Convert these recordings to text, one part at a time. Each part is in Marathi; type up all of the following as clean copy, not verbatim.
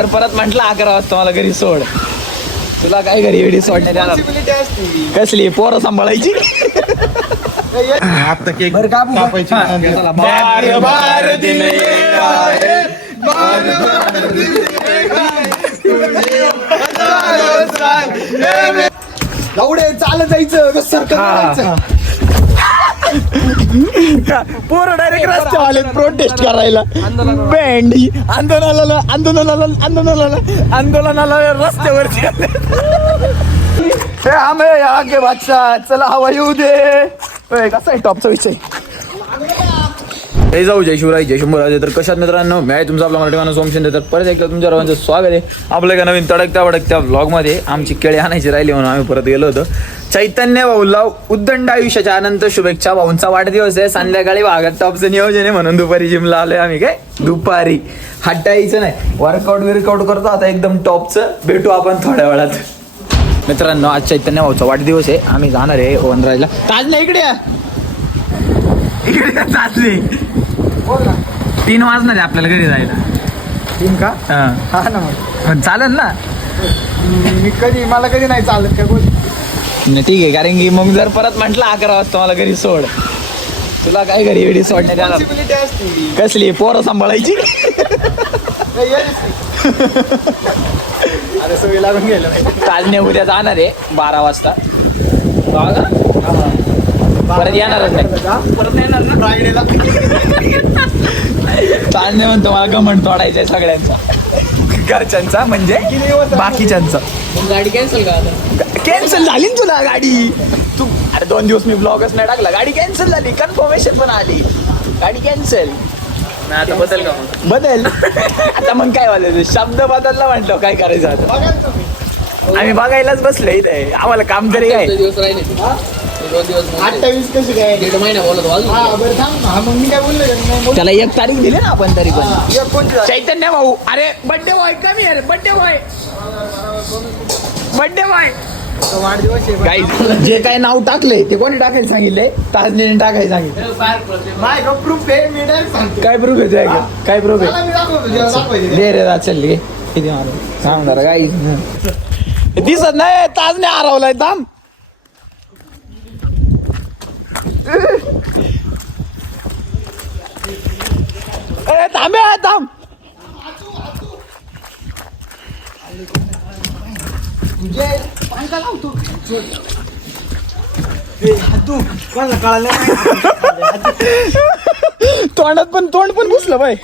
तर परत म्हटलं 11 वाजता मला घरी सोड. तुला काय घरी एवढी सोडण्यात येणार? कसली पोरं सांभाळायची? आता केक कापायची. एवढे चालत जायचं सरकार पोरं डायरेक्ट रस्त्यावर आले प्रोटेस्ट करायला. बँडी आंदोलनाला रस्त्यावरती आले. आम्ही आगे बादशाह चला हवा येऊ दे. कसा आहे टॉपचा विषय? हे जाऊ जय शिवराय जय शंभूराजे. तर कशात मित्रांनो, मी आहे तुमचा आपला मराठी माणूस सोम शिंदे. तर परत एकदा तुमच्या सर्वांचं स्वागत आहे आपल्या एका नवीन तडकत्या व्लॉगमध्ये. आमची केळी आणायची राहिली म्हणून आम्ही परत गेलो होतो. चैतन्य भाऊला उद्दंड आयुष्याच्या अनंत शुभेच्छा. भाऊंचा वाढदिवस आहे. संध्याकाळी भागात टॉपचं नियोजन आहे म्हणून दुपारी जिमला आलोय आम्ही. काय दुपारी हटायचं नाही, वर्कआउट करतो आता एकदम टॉपचं. भेटू आपण थोड्या वेळात. मित्रांनो, आज चैतन्य भाऊचा वाढदिवस आहे. आम्ही जाणार आहे वनराजला. ताजला इकडे ताजले 3 वाजणार आहे आपल्याला घरी जायला. 3 का? हा ना मग चालेल ना. मला कधी नाही चालत का बोल. ठीक आहे, कारण की मग जर परत म्हटलं 11 वाजता मला घरी सोड. तुला काय घरी एवढी सोडण्यात येणार? कसली पोरं सांभाळायची? अरे सवय लागून गेलं. ताजने उद्या जाणार आहे 12 वाजता. परत येणारच नाही. परत येणार ना फ्रायडेला. ताजने म्हणतो मला गमंड तोडायचंय सगळ्यांचा, घरच्यांचा म्हणजे बाकीच्यांचा. गाडी कॅन्सल का आता? कॅन्सल झाली ना तुला गाडी. तू अरे 2 दिवस मी ब्लॉगच नाही टाकला. गाडी कॅन्सल झाली, कन्फर्मेशन पण आली. गाडी कॅन्सल. आता बदल का मग? बदल आता मग काय वाजायचं? शब्द बदलला म्हटलं काय करायचं आता? आम्ही बघायलाच बसलो इथे. आम्हाला काम तरी काय? दिवस राहिले 2 दिवस 28 कशी काय? 1.5 महिना बोलत हा बरं थांब. हा मग मी काय बोललो? त्याला 1 तारीख दिली ना आपण तरी पण. कोणती? चैतन्य भाऊ अरे बड्डे बॉय कमी आहे. बड्डे बॉय वाढदिवस आहे. गाईज जे काय नाव टाकलंय ते कोणी टाकायला सांगितलंय? ताजने टाकायला सांगितलं. नाही का प्रूफ आहे. मी डायरेक्ट सांगतो. काय प्रूफ आहे? काय प्रूफ आहे? मला मी दाखवतो जेव्हा दाखवायचे. दे रे चल घे. किती मारू सांगणार गाईज दिसत नाही. ताजने हरवलाय. थांब थांबे थांब. तुझे पायला लावतो. तू कोणाला कळालं नाही? तोंड पण घुसलं बाय.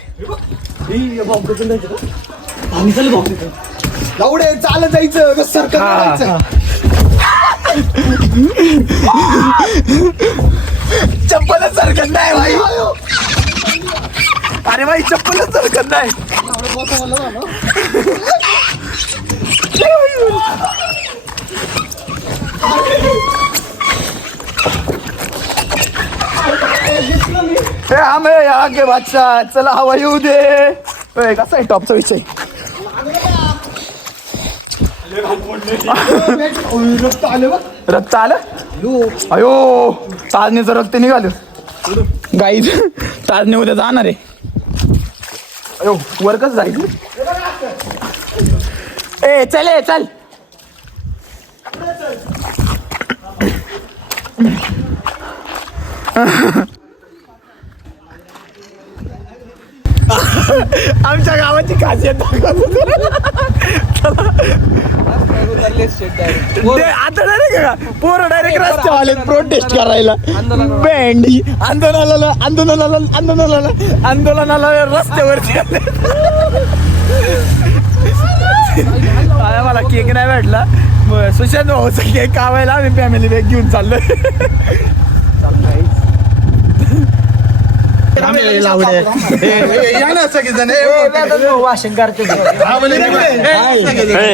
एवढे चालत जायचं सरकार जायचं. चप्पलच सरकत नाही भाई. अरे भाई चप्पलच सरकत नाही. आम्ही आगे बादशाह चला हवा येऊ दे. कसा आहे टॉपचा विषय? रक्त आलं. अयो ताजनेचं रक्त निघालं. गाईज ताजने उद्या जाणार आहे. अयो वर कसं जायचं? चल आमच्या गावाची खासियत दाखवतो. आता डायरेक्ट का पोरं डायरेक्ट रस्त्यावर आले प्रोटेस्ट करायला. बँडी आंदोलनाला रस्त्यावरती आले. मला केक नाही भेटला. सुशांत भाऊचा केक कावायला आम्ही फॅमिली बॅग घेऊन चाललोय. वाशन करतो.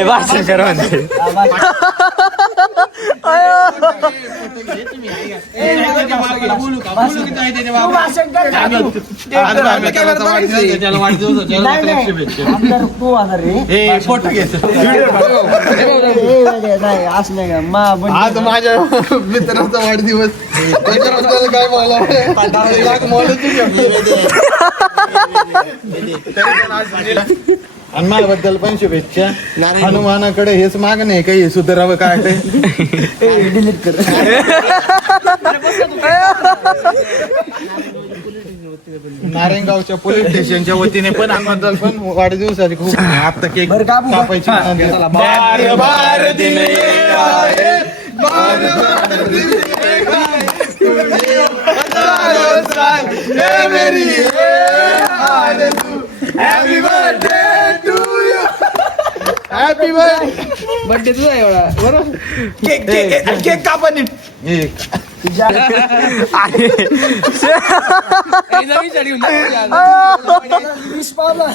भाषण करा आज माझ्या मित्राचा वाढदिवस. त्याच्याबद्दल काय मला आणि माझ्याबद्दल पण शुभेच्छा. हनुमानाकडे हेच मागणं आहे काही सुधारावं काय ते डिलीट कर. नारायणगावच्या पोलीस स्टेशनच्या वतीने पण आम्हाला पण वाढदिवसाची खूप आता केक बरं कापू का? कापायची विनंती. बार बार दिन ये आए, बार बार दिन ये आए, तुझे हजारों साल, ये मेरी ये आरज़ू. Happy birthday to you. Happy birthday. Birthday तुझा एवढा बरोबर. केक कापा नीट. काही नवीन साडी घेऊन जा. विष पावला.